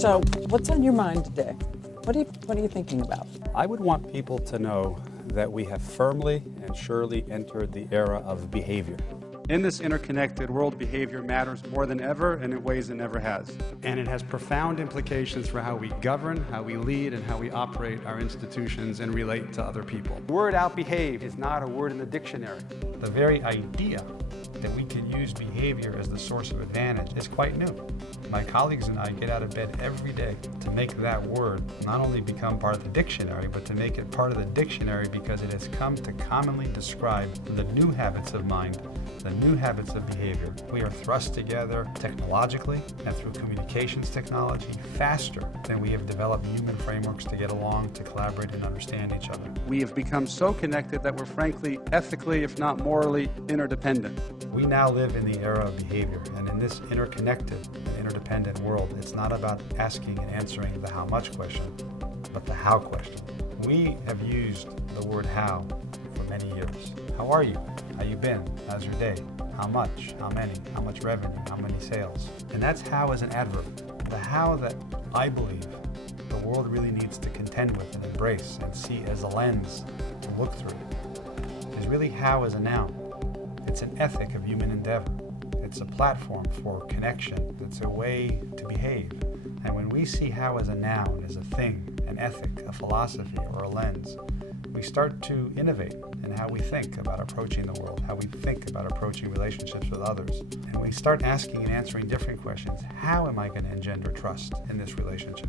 So what's on your mind today? What are you thinking about? I would want people to know that we have firmly and surely entered the era of behavior. In this interconnected world, behavior matters more than ever and in ways it never has. And it has profound implications for how we govern, how we lead, and how we operate our institutions and relate to other people. The word outbehave is not a word in the dictionary. The very idea that we can use behavior as the source of advantage is quite new. My colleagues and I get out of bed every day to make that word not only become part of the dictionary, but to make it part of the dictionary because it has come to commonly describe the new habits of mind, the new habits of behavior. We are thrust together technologically and through communications technology faster than we have developed human frameworks to get along, to collaborate and understand each other. We have become so connected that we're frankly, ethically, if not morally, interdependent. We now live in the era of behavior, and in this interconnected and interdependent world, it's not about asking and answering the how much question, but the how question. We have used the word how for many years. How are you? How you been? How's your day? How much? How many? How much revenue? How many sales? And that's how as an adverb. The how that I believe the world really needs to contend with and embrace and see as a lens to look through is really how as a noun. It's an ethic of human endeavor. It's a platform for connection. It's a way to behave. And when we see how as a noun, as a thing, an ethic, a philosophy, or a lens, we start to innovate in how we think about approaching the world, how we think about approaching relationships with others. And we start asking and answering different questions. How am I going to engender trust in this relationship?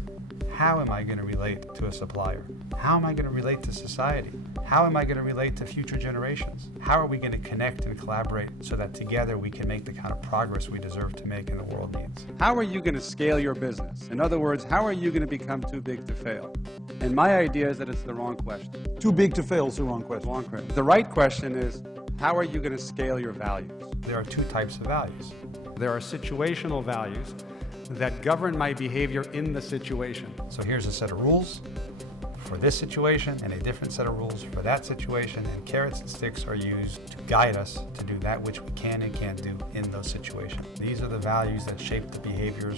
How am I going to relate to a supplier? How am I going to relate to society? How am I going to relate to future generations? How are we going to connect and collaborate so that together we can make the kind of progress we deserve to make and the world needs? How are you going to scale your business? In other words, how are you going to become too big to fail? And my idea is that it's the wrong question. Too big to fail is the wrong question. Wrong question. The right question is, how are you going to scale your values? There are two types of values. There are situational values that govern my behavior in the situation. So here's a set of rules for this situation and a different set of rules for that situation, and carrots and sticks are used to guide us to do that which we can and can't do in those situations. These are the values that shape the behaviors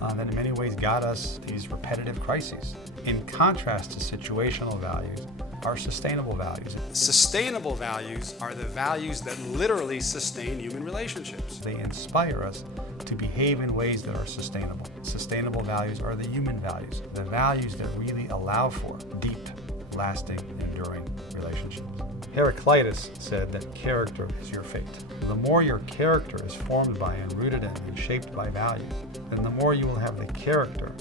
that in many ways got us these repetitive crises. In contrast to situational values are sustainable values. Sustainable values are the values that literally sustain human relationships. They inspire us to behave in ways that are sustainable. Sustainable values are the human values, the values that really allow for deep, lasting, enduring relationships. Heraclitus said that character is your fate. The more your character is formed by and rooted in and shaped by values, then the more you will have the character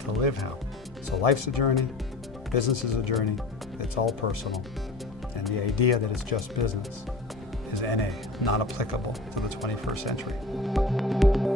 to live how. So life's a journey, business is a journey, it's all personal. And the idea that it's just business is NA, not applicable to the 21st century.